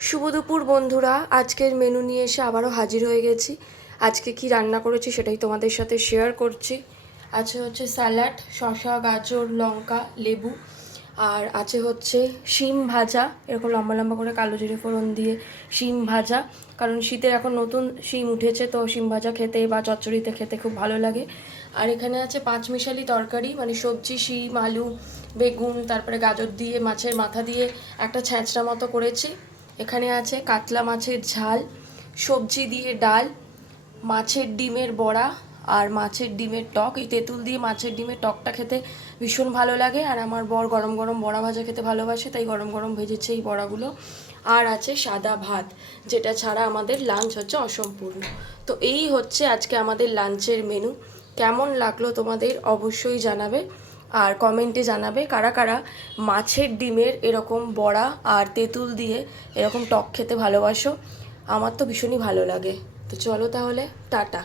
শুভ দুপুর বন্ধুরা, আজকের মেনু নিয়ে এসে আবারও হাজির হয়ে গেছি। আজকে কি রান্না করেছি সেটাই তোমাদের সাথে শেয়ার করছি। আছে হচ্ছে স্যালাড, শসা, গাজর, লঙ্কা, লেবু। আর আছে হচ্ছে শিম ভাজা, এরকম লম্বা লম্বা করে কালো জিরে ফোড়ন দিয়ে শিম ভাজা। কারণ শীতের এখন নতুন শিম উঠেছে, তো শিম ভাজা খেতে বা চচ্চড়িতে খেতে খুব ভালো লাগে। আর এখানে আছে পাঁচমিশালি তরকারি, মানে সবজি, শিম, আলু, বেগুন, তারপরে গাজর দিয়ে মাছের মাথা দিয়ে একটা ছ্যাঁচড়া মতো করেছি। এখানে আছে কাতলা মাছের ঝাল, সবজি দিয়ে ডাল, মাছের ডিমের বড়া আর মাছের ডিমের টক। এই তেঁতুল দিয়ে মাছের ডিমের টকটা খেতে ভীষণ ভালো লাগে, আর আমার বর গরম গরম বড়া ভাজা খেতে ভালোবাসে, তাই গরম গরম ভেজেছে এই বড়াগুলো। আর আছে সাদা ভাত, যেটা ছাড়া আমাদের লাঞ্চ হচ্ছে অসম্পূর্ণ। তো এই হচ্ছে আজকে আমাদের লাঞ্চের মেনু। কেমন লাগলো তোমাদের অবশ্যই জানাবে, আর কমেন্টে জানাবে কারা কারা মাছের ডিমের এরকম বড়া আর তেঁতুল দিয়ে এরকম টক খেতে ভালোবাসো। আমার তো ভীষণই ভালো লাগে। তো চলো তাহলে, টাটা।